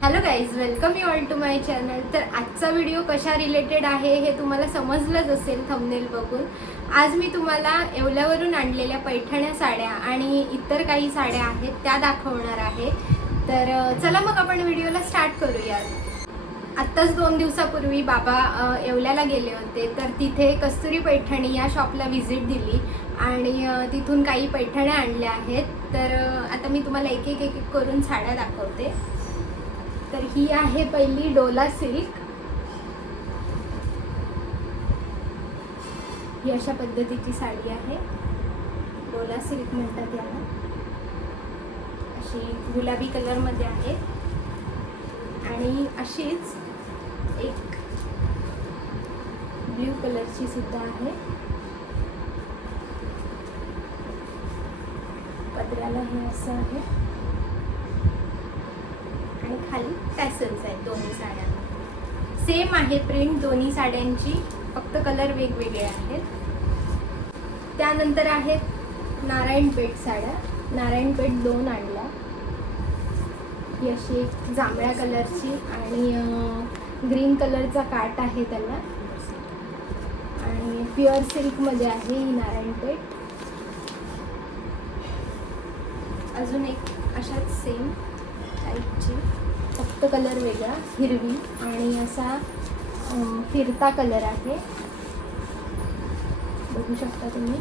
Hello guys, welcome you all to my channel. तर आजचा video कशा रिलेटेड आहे हे तुम्हाला समजलंच असेल थंबनेल बघून. आज मी तुम्हाला येवल्यावरून आणलेल्या पैठण्या साड्या आणि इतर काही साड्या आहेत त्या दाखवणार आहे. तर चला मग आपण व्हिडिओला स्टार्ट करूया. आत्ताच 2 दिवसापूर्वी बाबा येवल्याला गेले होते, तर तिथे कस्तुरी पैठणी या शॉपला व्हिजिट दिली आणि तिथून काही पैठण्या आणल्या आहेत. तर आता मी तुम्हाला एक एक करून साड्या दाखवते. तर ही आहे पहिली डोला सिल्क. ही अशा पद्धतीची साडी आहे. डोला सिल्क म्हणतात याला. अशी गुलाबी कलर मध्ये आहे आणि अशीच एक ब्ल्यू कलरची सुद्धा आहे. पदराला हे असं आहे आणि खाली टॅसल्स आहेत दोन्ही साड्यांना. सेम आहे प्रिंट दोन्ही साड्यांची, फक्त कलर वेगवेगळे आहेत. त्यानंतर आहेत नारायणपेठ साड्या. नारायणपेठ 2 आणल्या. ही अशी एक जांभळ्या कलरची आणि ग्रीन कलरचा काट आहे त्याला आणि प्युअर सिल्कमध्ये आहे ही नारायणपेठ. अजून एक अशाच सेम टाईपची, फक्त कलर वेगळा, हिरवी आणि असा फिरता कलर आहे. बघू शकता तुम्ही.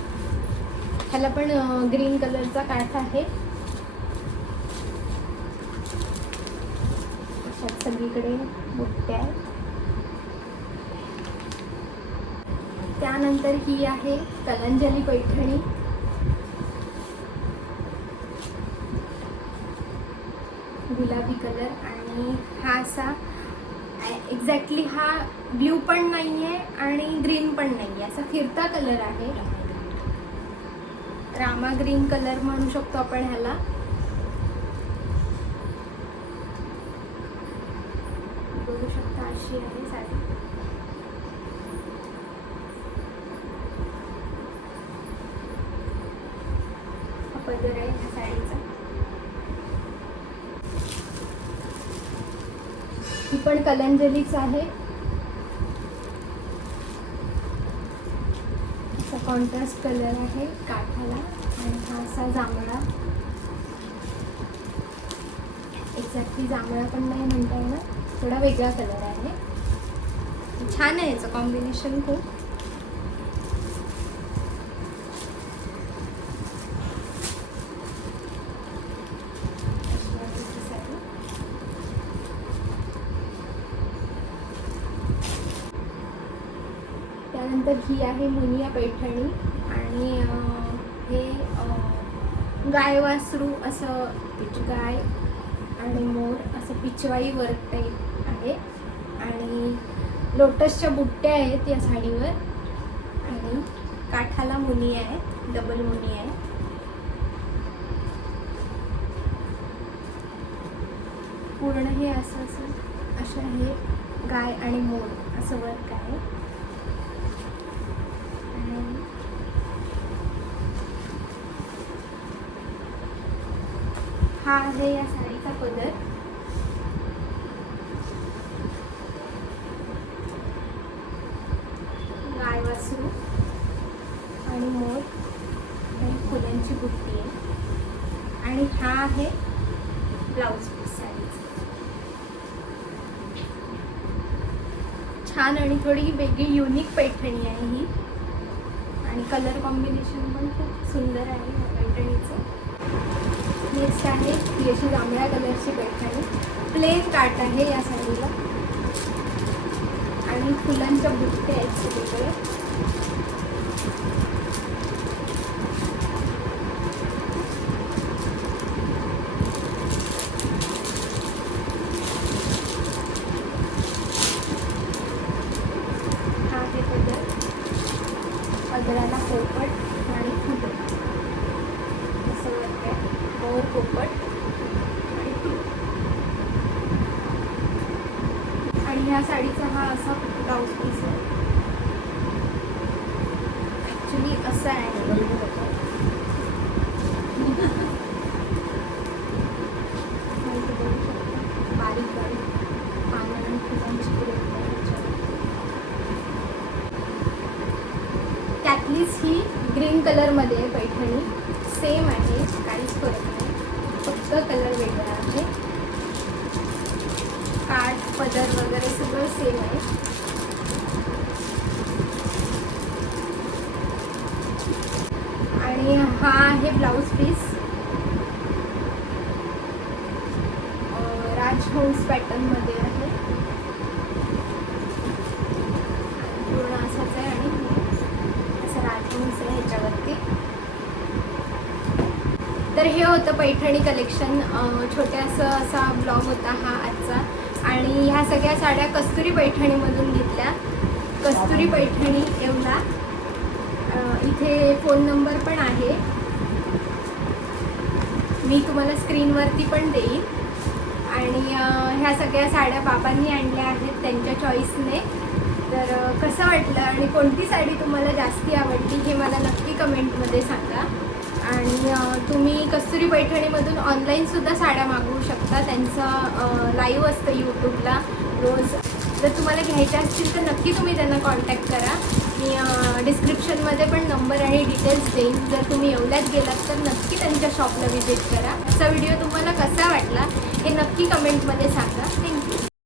ह्याला पण ग्रीन कलरचा काठ आहे. अशात सगळीकडे बुट्ट्या आहेत. त्यानंतर ही आहे कलंजली पैठणी. गुलाबी कलर आणि हा असा एक्झॅक्टली हा ब्ल्यू पण नाही आहे आणि ग्रीन पण नाही आहे, असा फिरता कलर आहे. रामा ग्रीन कलर म्हणू शकतो आपण ह्याला. बघू शकता अशी आहे साडी. हा पदर आहे ह्या साडीचा. ही पण कलंजलीच आहे. असा कॉन्ट्रास्ट कलर आहे काठाला आणि हा असा जांभळा. एक्झॅक्टली जांभळा पण नाही म्हणता येणार, थोडा वेगळा कलर आहे. छान आहे याचं कॉम्बिनेशन खूप. त्यानंतर ही आहे मुनिया पैठणी आणि हे गाय वासरू असं, गाय आणि मोर असं पिचवाई वर्क टाईप आहे आणि लोटसच्या बुट्ट्या आहेत या साडीवर आणि काठाला मुनी आहे, डबल मुनी आहे. पूर्ण हे असं हे गाय आणि मोर असं वर्क आहे. हा आहे या साडीचा पदर. गाय वासरू आणि मोर आणि फुलांची बुट्टी आहे आणि हा आहे ब्लाउज पीस साडीचा. छान आणि थोडी वेगळी युनिक पैठणी आहे ही आणि कलर कॉम्बिनेशन पण खूप सुंदर आहे या पैठणीचं. नेक्स्ट आहे ही अशी जांभळ्या कलरची पैठणी. प्लेन काट आहे या साडीला आणि फुलांच्या बुट्ट्या आहेत सगळीकडे. हा आहे पदर. पदराला पोपट आणि फुलं असं वर्क आहे. मोर, पोपट आणि ह्या साडीचा हा असा ब्लाउज पीस आहे. ॲक्च्युली असं आहे बारीक बारीक बाबांची प्रिंट आहे ह्याच्यावर. त्यातलीच ही ग्रीन कलरमध्ये आहे पैठणी. सेम आहे, काहीच फरक नाही, फक्त कलर वेगळा आहे. काठ पदर वगैरे सगळं सेम आहे. आणि हा आहे ब्लाऊज पीस. राजहंस पॅटर्नमध्ये आहे. पूर्ण असाच आहे आणि असं राजहंस आहे ह्याच्यावरती. तर हे होतं पैठणी कलेक्शन. छोट्यासं असा ब्लॉग होता हा आजचा. आणि ह्या सगळ्या साड्या कस्तुरी पैठणीमधून घेतल्या. कस्तुरी पैठणी येवला. इथे फोन नंबर पण आहे, मी तुम्हाला स्क्रीनवरती पण देईन. आणि ह्या सगळ्या साड्या बाबांनी आणल्या आहेत त्यांच्या चॉईसने. तर कसं वाटलं आणि कोणती साडी तुम्हाला जास्ती आवडली हे मला नक्की कमेंटमध्ये सांगा. आणि तुम्ही कस्तुरी पैठणीमधून ऑनलाईनसुद्धा साड्या मागवू शकता. त्यांचं लाईव्ह असतं यूट्यूबला रोज. जर तुम्हाला घ्यायच्या असतील तर नक्की तुम्ही त्यांना कॉन्टॅक्ट करा. मी डिस्क्रिप्शनमध्ये पण नंबर आणि डिटेल्स देईन. जर तुम्ही येवल्यात गेलात तर नक्की त्यांच्या शॉपला व्हिजिट करा. आजचा व्हिडिओ तुम्हाला कसा वाटला हे नक्की कमेंटमध्ये सांगा. थँक्यू.